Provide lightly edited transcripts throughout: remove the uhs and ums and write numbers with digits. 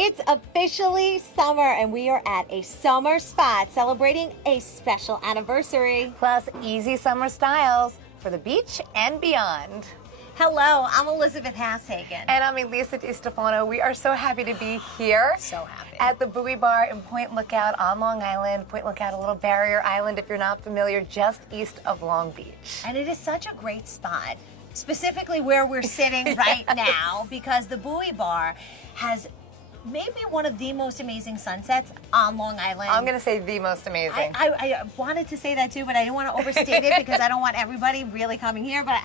It's officially summer, and we are at a summer spot celebrating a special anniversary. Plus, easy summer styles for the beach and beyond. Hello, I'm Elizabeth Hashagen. And I'm Elisa DiStefano. We are so happy to be here. So happy. At the Buoy Bar in Point Lookout on Long Island. Point Lookout, a little barrier island, if you're not familiar, just east of Long Beach. And it is such a great spot, specifically where we're sitting right now, because the Buoy Bar has maybe one of the most amazing sunsets on Long Island. I'm going to say the most amazing. I wanted to say that too, but I didn't want to overstate it because I don't want everybody really coming here. But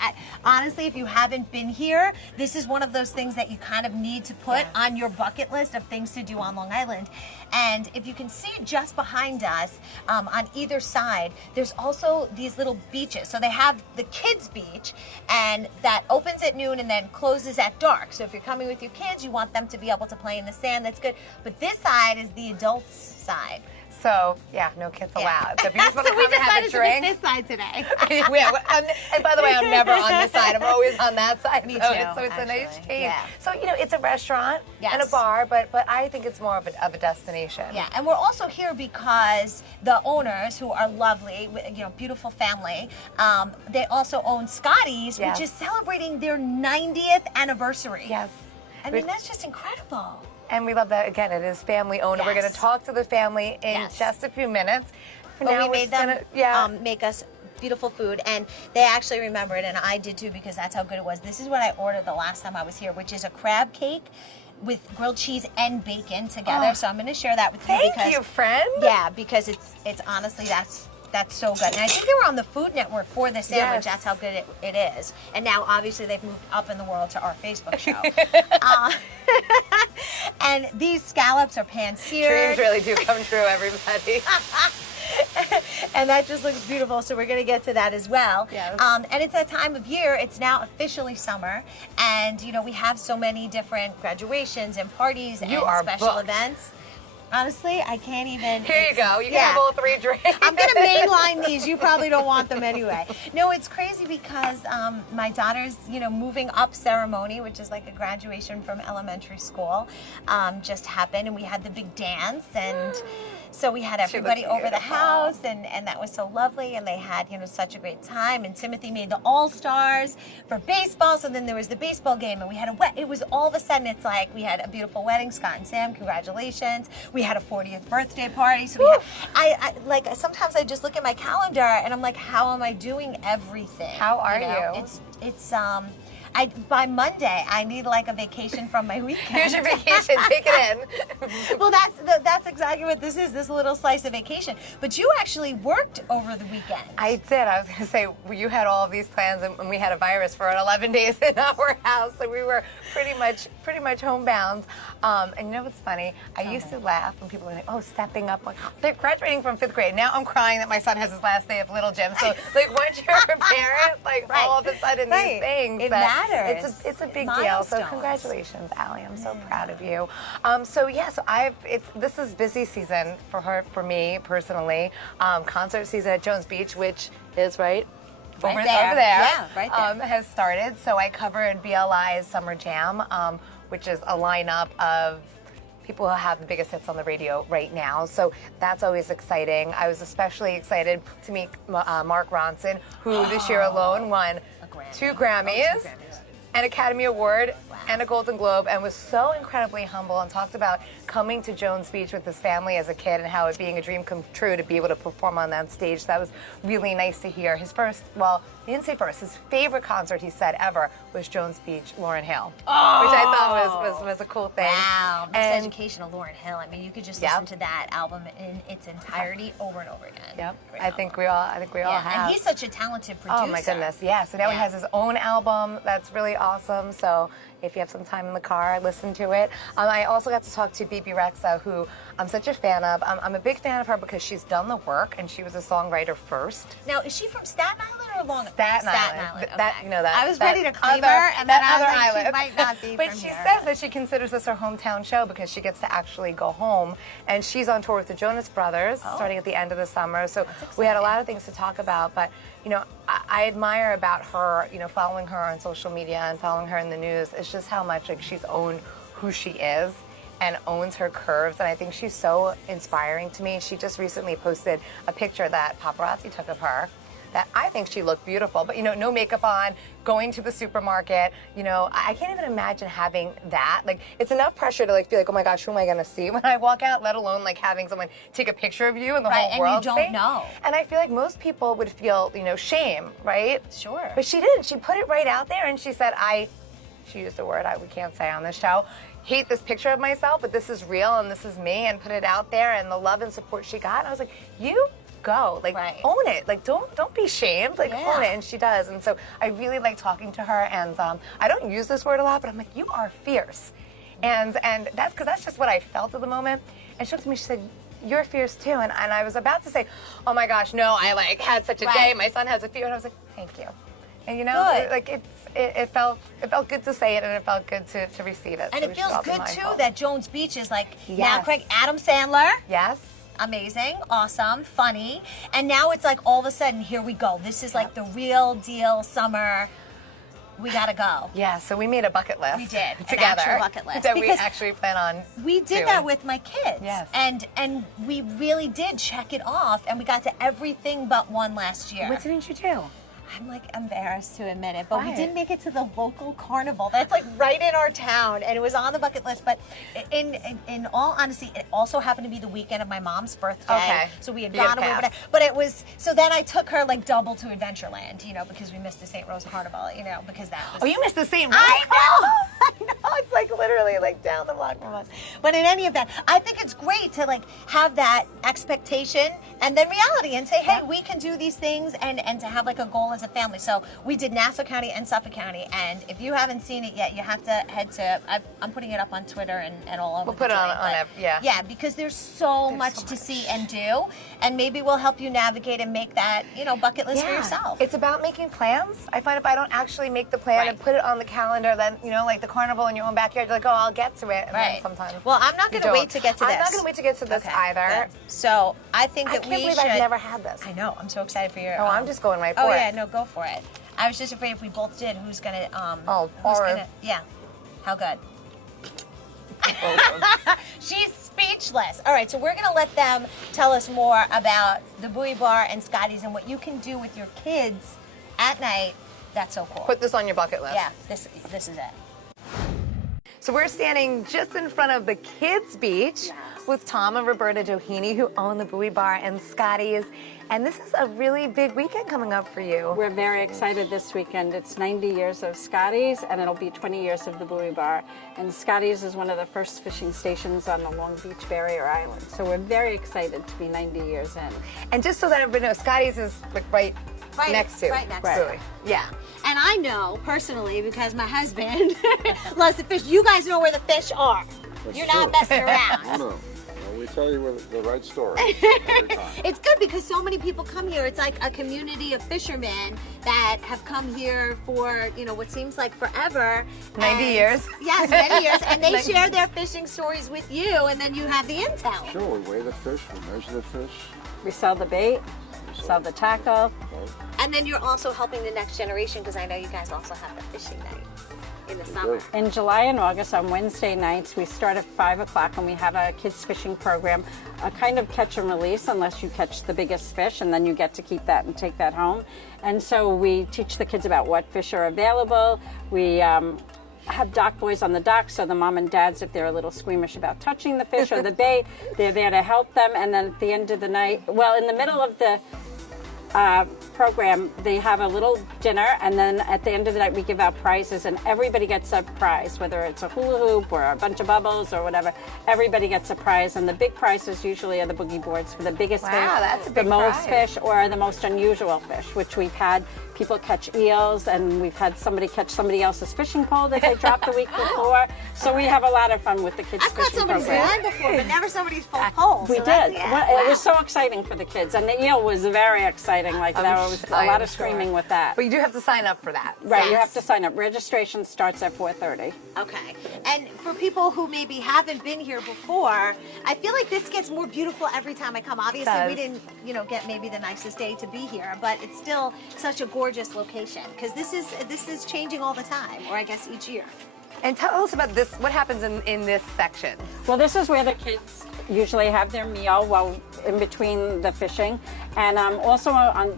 honestly, if you haven't been here, this is one of those things that you kind of need to put on your bucket list of things to do on Long Island. And if you can see just behind us, on either side, there's also these little beaches. So they have the kids' beach, and that opens at noon and then closes at dark. So if you're coming with your kids, you want them to be able to play in the sand. That's good. But this side is the adults' side. So, yeah, no kids allowed. So if you just want to So we come and have a decided to drink. pick this side today. And by the way, I'm never on this side. I'm always on that side. Me so too, it's a nice actually. change. Yeah. So, you know, it's a restaurant and a bar, but I think it's more of a destination. Yeah, and we're also here because the owners, who are lovely, you know, beautiful family, they also own Scotties, Yes. which is celebrating their 90th anniversary. Yes. I mean, that's just incredible. And we love that, again, it is family owned. We're going to Yes. talk to the family in just a few minutes. For But now, we it's made them gonna- make us beautiful food, and they actually remember it, and I did too, because that's how good it was. This is what I ordered the last time I was here, which is a crab cake with grilled cheese and bacon together. Oh. So I'm going to share that with you. Thank because, you, friend. Yeah, because it's honestly, that's so good. And I think they were on the Food Network for this sandwich. Yes. That's how good it is. And now, obviously, they've moved up in the world to our Facebook show. And these scallops are pan-seared. Dreams really do come true, everybody. And that just looks beautiful, so we're going to get to that as well. Yes. And it's that time of year. It's now officially summer, and you know we have so many different graduations and parties and special booked. events. Honestly, I can't even. Here you go. You can have all 3 drinks. I'm going to mainline these. You probably don't want them anyway. No, it's crazy because my daughter's, you know, moving up ceremony, which is like a graduation from elementary school, just happened, and we had the big dance, and so we had everybody over the house, and that was so lovely, and they had, you know, such a great time, and Timothy made the All-Stars for baseball, so then there was the baseball game, and we had it was all of a sudden, it's like we had a beautiful wedding. Scott and Sam, congratulations. We had a 40th birthday party, so we had, I like, sometimes I just look at my calendar, and I'm like, how am I doing everything? How are know? you? It's by Monday, I need like a vacation from my weekend. Here's your vacation. Take it in. Well, that's exactly what this is, this little slice of vacation. But you actually worked over the weekend. I did. I was going to say, you had all of these plans, and we had a virus for 11 days in our house, so we were pretty much homebound. And you know what's funny? I used to laugh when people were like, oh, stepping up. Like, they're graduating from 5th grade. Now I'm crying that my son has his last day of Little Gym. So, like, once you're a parent, like, all of a sudden these things. It matters. It's a big deal. So congratulations, Allie. I'm so proud of you. This is busy season for me personally. Concert season at Jones Beach, which is over there. Yeah, right there. Has started. So I covered BLI's Summer Jam, which is a lineup of people who have the biggest hits on the radio right now. So that's always exciting. I was especially excited to meet Mark Ronson, who this year alone won 2 Grammys. An Academy Award and a Golden Globe, and was so incredibly humble and talked about coming to Jones Beach with his family as a kid and how it being a dream come true to be able to perform on that stage. That was really nice to hear. His first, well, he didn't say first, his favorite concert he said ever was Jones Beach, Lauryn Hill, which I thought was a cool thing. Wow, Mixed And- Education of Lauryn Hill. I mean, you could just listen to that album in its entirety over and over again. Yep, Great I think we all have. And he's such a talented producer. Oh my goodness, yeah. So now he has his own album. That's really awesome. So if you have some time in the car, listen to it. I also got to talk to Bibi Rexha, who I'm such a fan of. I'm a big fan of her because she's done the work, and she was a songwriter first. Now, is she from Staten Island or Long Island? Staten Island. That, okay. you know, that I was that ready to claim other- her, and then that I was other like, island. she might not be But from she here. says that she considers this her hometown show because she gets to actually go home. And she's on tour with the Jonas Brothers starting at the end of the summer. So we had a lot of things to talk about. But, you know, I admire about her, you know, following her on social media and following her in the news. It's just how much, like, she's owned who she is. and owns her curves, and I think she's so inspiring to me. She just recently posted a picture that paparazzi took of her that I think she looked beautiful, but no makeup on, going to the supermarket, I can't even imagine having that. Like, it's enough pressure to feel like, oh my gosh, who am I gonna see when I walk out, let alone having someone take a picture of you and the whole world and you don't know. And I feel like most people would feel, shame, right? Sure. But she didn't. She put it right out there, and she said, she used a word we can't say on this show, hate this picture of myself, but this is real and this is me, and put it out there, and the love and support she got. And I was like, you go, own it. Don't be shamed, own it. And she does. And so I really like talking to her, and I don't use this word a lot, but I'm like, you are fierce. And that's because that's just what I felt at the moment. And she looked at me, she said, you're fierce too. And I was about to say, oh my gosh, no, I had such a day. My son has a fever. And I was like, thank you. And it felt good to say it, and it felt good to receive it. And so it feels good too that Jones Beach is now Yes. Craig, Adam Sandler. Yes. Amazing, awesome, funny, and now it's all of a sudden, here we go. This is the real deal summer. We gotta go. Yeah, so we made a bucket list. We did together. An actual bucket list that we actually plan on. We did doing. that with my kids. Yes. And we really did check it off, and we got to everything but one last year. What didn't you do? I'm embarrassed to admit it, but we Why? didn't make it to the local carnival. That's right in our town, and it was on the bucket list. But in all honesty, it also happened to be the weekend of my mom's birthday. Okay. So we had You had gone away. passed. But it was, so then I took her double to Adventureland, because we missed the St. Rose Carnival, because that was. Oh, you missed the same Rose I know! Carnival? I know, it's literally down the block from us. But in any event, I think it's great to have that expectation and then reality and say, hey, we can do these things, and to have a goal as a family. So we did Nassau County and Suffolk County, and if you haven't seen it yet, you have to head to, I'm putting it up on Twitter and all over. We'll put it on yeah. Yeah, because there's so much to see and do, and maybe we'll help you navigate and make that, bucket list for yourself. It's about making plans. I find if I don't actually make the plan and put it on the calendar, then, the carnival in your own backyard, you're oh, I'll get to it. And then sometimes well, I'm not going to wait to get to this. I'm not going to wait to get to this either. Good. So I think that we should. I can't believe I've never had this. I know. I'm so excited for your. Oh, I'm just going right for it. Oh yeah, no, go for it. I was just afraid if we both did, who's gonna yeah. How good? She's speechless. All right, so we're gonna let them tell us more about the Buoy Bar and Scotties and what you can do with your kids at night. That's so cool. Put this on your bucket list. Yeah, this is it. So we're standing just in front of the kids' beach with Tom and Roberta Doheny, who own the Buoy Bar and Scotties. And this is a really big weekend coming up for you. We're very excited this weekend. It's 90 years of Scotties, and it'll be 20 years of the Buoy Bar. And Scotties is one of the first fishing stations on the Long Beach Barrier Island. So we're very excited to be 90 years in. And just so that everybody knows, Scotties is right next to. Right next to. Yeah. And I know personally because my husband loves to fish. You guys know where the fish are. You're not messing around. No. We tell you the right story every time. It's good because so many people come here. It's like a community of fishermen that have come here for, what seems like forever. 90 years. Yes, many years. And they share their fishing stories with you, and then you have the intel. Sure, we weigh the fish, we measure the fish. We sell the bait, sell the tackle. And then you're also helping the next generation because I know you guys also have the fishing nights in the summer. In July and August on Wednesday nights, we start at 5 o'clock and we have a kids fishing program, a kind of catch and release unless you catch the biggest fish, and then you get to keep that and take that home. And so we teach the kids about what fish are available. We have dock boys on the dock, so the mom and dads, if they're a little squeamish about touching the fish or the bait, they're there to help them. And then at the end of the night, well, in the middle of the program, they have a little dinner, and then at the end of the night we give out prizes, and everybody gets a prize, whether it's a hula hoop or a bunch of bubbles or whatever. Everybody gets a prize, and the big prizes usually are the boogie boards for the biggest fish, that's a big the most prize. fish, or the most unusual fish, which we've had people catch eels, and we've had somebody catch somebody else's fishing pole that they dropped the week before. So we have a lot of fun with the kids' I've caught fishing somebody's program. line before, but never somebody's full pole. We so did. Wow. It was so exciting for the kids, and the eel was very exciting. There was a lot of screaming with that. But you do have to sign up for that. Right, you Yes. have to sign up. Registration starts at 4:30. Okay. And for people who maybe haven't been here before, I feel like this gets more beautiful every time I come. Obviously, we didn't, get maybe the nicest day to be here, but it's still such a gorgeous location because this is changing all the time, or I guess each year. And tell us about this. What happens in this section? Well, this is where the kids usually have their meal while in between the fishing. And also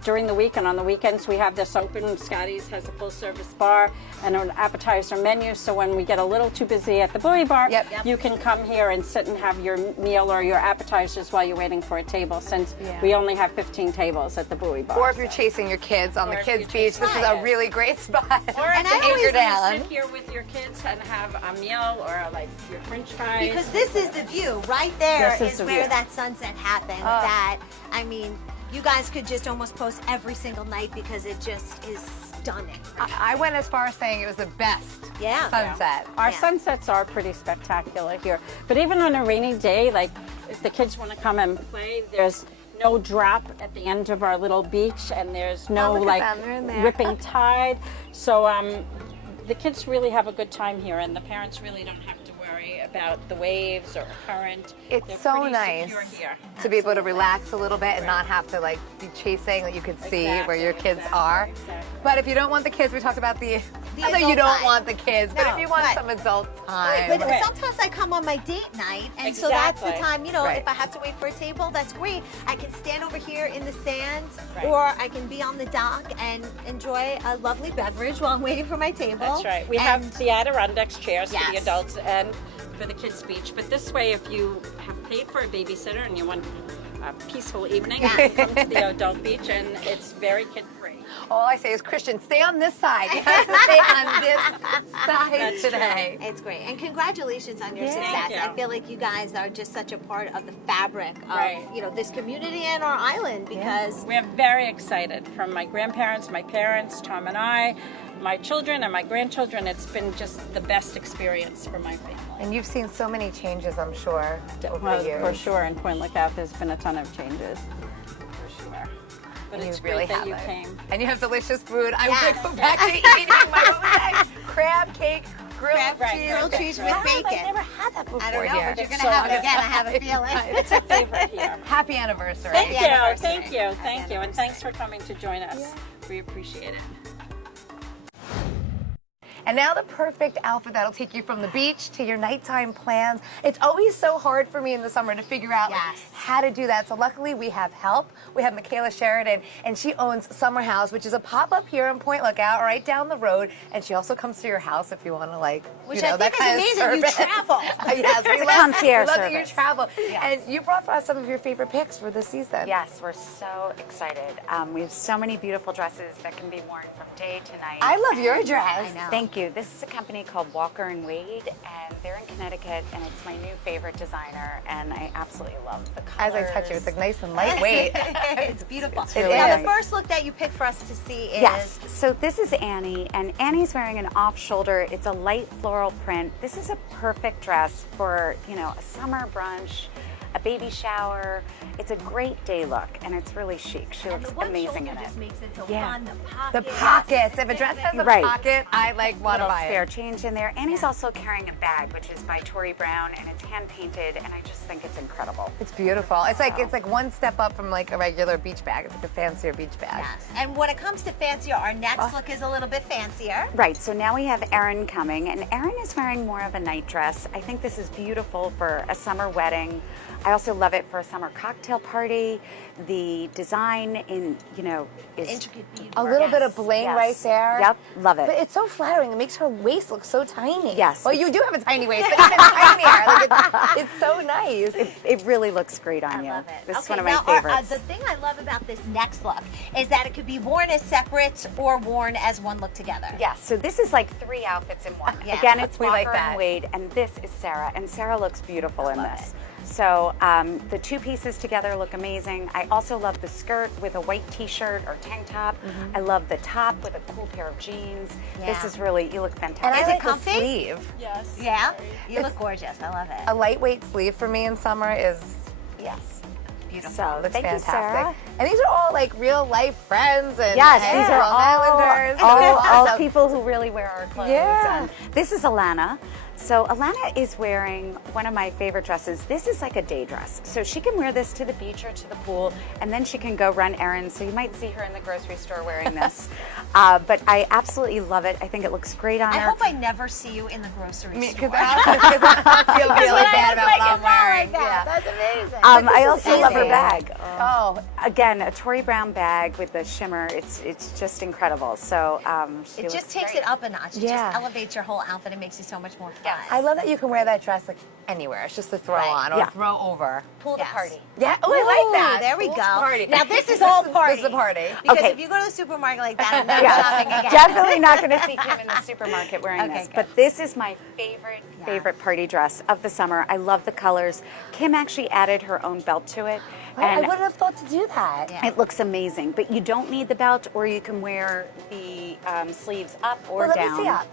during the week and on the weekends, we have this open. Scotties has a full-service bar and an appetizer menu. So when we get a little too busy at the Buoy Bar, you can come here and sit and have your meal or your appetizers while you're waiting for a table, since we only have 15 tables at the Buoy Bar. Or if you're chasing your kids on the kids' beach, this is a really great spot or to anchor down. Sit here with your kids and have a meal or like your French fries. Because this is the view right there is where that sunset happens. That, I mean, you guys could just almost post every single night because it just is stunning. I went as far as saying it was the best sunset. Our sunsets are pretty spectacular here. But even on a rainy day, like if the kids want to come and play, there's no drop at the end of our little beach, and there's no like ripping tide. So the kids really have a good time here, and the parents really don't have to worry about the waves or current. It's so nice to be able to relax a little bit and not have to like be chasing, that you can see where your kids are. But if you don't want the kids, we talked about not that you don't want the kids, but if you want some adult time. But sometimes I come on my date night, and so that's the time, you know, if I have to wait for a table, that's great. I can stand over here in the sands, or I can be on the dock and enjoy a lovely beverage while I'm waiting for my table. That's right. We have the Adirondacks chairs for the adults and for the kids' beach. But this way, if you have paid for a babysitter and you want a peaceful evening, you can come to the adult beach, and it's very kid-free. All I say is, Christian, stay on this side. You have to stay on this side today. It's great. And congratulations on your success. I feel like you guys are just such a part of the fabric of you know, this community and our island, because we're very excited. From my grandparents, my parents, Tom and I, my children and my grandchildren. It's been just the best experience for my family. And you've seen so many changes, I'm sure, over the years. For sure. In Point Lookout, there's been a ton of changes. For sure. But it's really great that you came. And you have delicious food. I would go back to eating my, what was that? Crab cake, grilled cheese with bacon. I've never had that before. I don't know, here. but you're going to have it again, I have a feeling. It's a favorite here. Happy anniversary. Thank you. And thanks for coming to join us. We appreciate it. And now the perfect outfit that'll take you from the beach to your nighttime plans. It's always so hard for me in the summer to figure out how to do that. So luckily we have help. We have Michaela Sheridan, and she owns Summer House, which is a pop-up here in Point Lookout, right down the road. And she also comes to your house if you want to, like, which you know, I think is amazing. You travel. Yes, we love concierge that you service. travel. And you brought for us some of your favorite picks for this season. Yes, we're so excited. We have so many beautiful dresses that can be worn from day to night. I love your dress. I know. Thank you. This is a company called Walker and Wade, and they're in Connecticut, and it's my new favorite designer, and I absolutely love the colors. As I touch it, it's like nice and lightweight. It's beautiful. It's really now, nice. the first look that you picked for us to see is... Yes, so this is Annie, and Annie's wearing an off-shoulder. It's a light floral print. This is a perfect dress for, you know, a summer brunch, a baby shower. It's a great day look, and it's really chic. She looks amazing in it. Just makes it so fun. The pockets. If a dress has a pocket, I like want to buy it. Spare change in there. Annie's also carrying a bag, which is by Tori Brown, and it's hand painted, and I just think it's incredible. It's beautiful. It's like one step up from like a regular beach bag. It's like a fancier beach bag. Yes. And when it comes to fancier, our next look is a little bit fancier. Right, so now we have Erin coming, and Erin is wearing more of a night dress. I think this is beautiful for a summer wedding. I also love it for a summer cocktail party. The design is intricate beadwork. A little bit of bling right there. Yep, love it. But it's so flattering. It makes her waist look so tiny. Yes. Well, you do have a tiny waist, but even tinier. Like it's so nice. It really looks great on you. I love it. This is Okay, one of my now, favorites. the thing I love about this next look is that it could be worn as separate or worn as one look together. Yes, so this is like 3 outfits in one. Yeah. Again, it's We like Walker that. and Wade, and this is Sarah, and Sarah looks beautiful in this. So the 2 pieces together look amazing. I also love the skirt with a white t-shirt or tank top. I love the top with a cool pair of jeans. This is really, you look fantastic. And Is I it like the comfy? sleeve. Yes. Yeah? You look gorgeous. I love it. A lightweight sleeve for me in summer is Beautiful. So looks thank fantastic. you, Sarah. And these are all like real life friends and Yes, and these are Long Islanders. all Awesome. people who really wear our clothes. Yeah. And this is Alana. So Alana is wearing one of my favorite dresses. This is like a day dress. So she can wear this to the beach or to the pool, and then she can go run errands. So you might see her in the grocery store wearing this. But I absolutely love it. I think it looks great on I her. hope I never see you in the grocery store. Because I feel really bad about what I'm wearing. That's amazing. I also love her easy. bag. Oh, Again, a Tory Brown bag with the shimmer. It's just incredible. So she It looks just takes great. it up a notch. It Yeah. just elevates your whole outfit. It makes you so much more fun. I love that you can wear that dress like anywhere. It's just to throw Right. on or Yeah. throw over. Pool Yes. to party. Yeah. Oh, I Ooh, like that. There we Pool go. to party. Now this is all party. This is a party. Because Okay. if you go to the supermarket like that, I'm never Yes, shopping again. definitely not going to see Kim in the supermarket wearing Okay, this. good. But this is my favorite party dress of the summer. I love the colors. Kim actually added her own belt to it. I wouldn't have thought to do that. Yeah. It looks amazing, but you don't need the belt, or you can wear the sleeves up or Well, let down. me see up.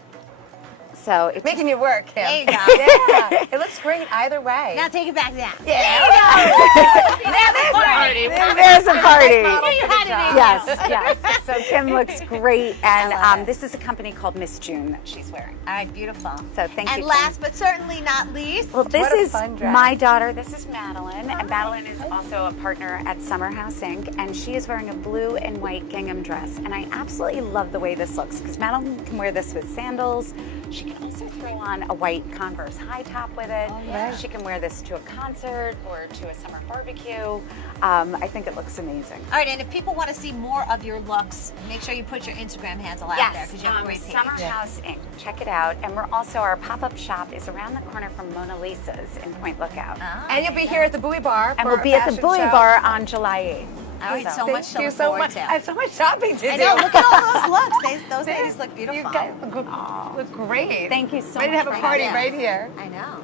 So it's Making you work, Kim. There you go. Yeah. It looks great either way. Now take it back down. Now there's a party. there's a party. You had it in. Yes, yes. So Kim looks great, and this is a company called Miss June that she's wearing. All right, beautiful. So thank you, And Kim. last but certainly not least, Well, this What a is fun dress. my daughter. This is Madeline, and Madeline is also a partner at Summer House Inc. And she is wearing a blue and white gingham dress, and I absolutely love the way this looks because Madeline can wear this with sandals. She can also throw on a white Converse high top with it. She can wear this to a concert or to a summer barbecue. I think it looks amazing. all right, and if people want to see more of your looks, make sure you put your Instagram handle out there because you have a great page. Summer House Inc. Check it out. And we're also, our pop-up shop is around the corner from Mona Lisa's in Point Lookout. And you'll be here at the Buoy Bar. And for we'll be a at the fashion Buoy show. Bar on July 8th. All right, so Thank much to you look so forward much. to. I have so much shopping to I do. know, look at all those looks. Those ladies look beautiful. You guys look great. Thank you so Ready to much have a for party having right here. I know.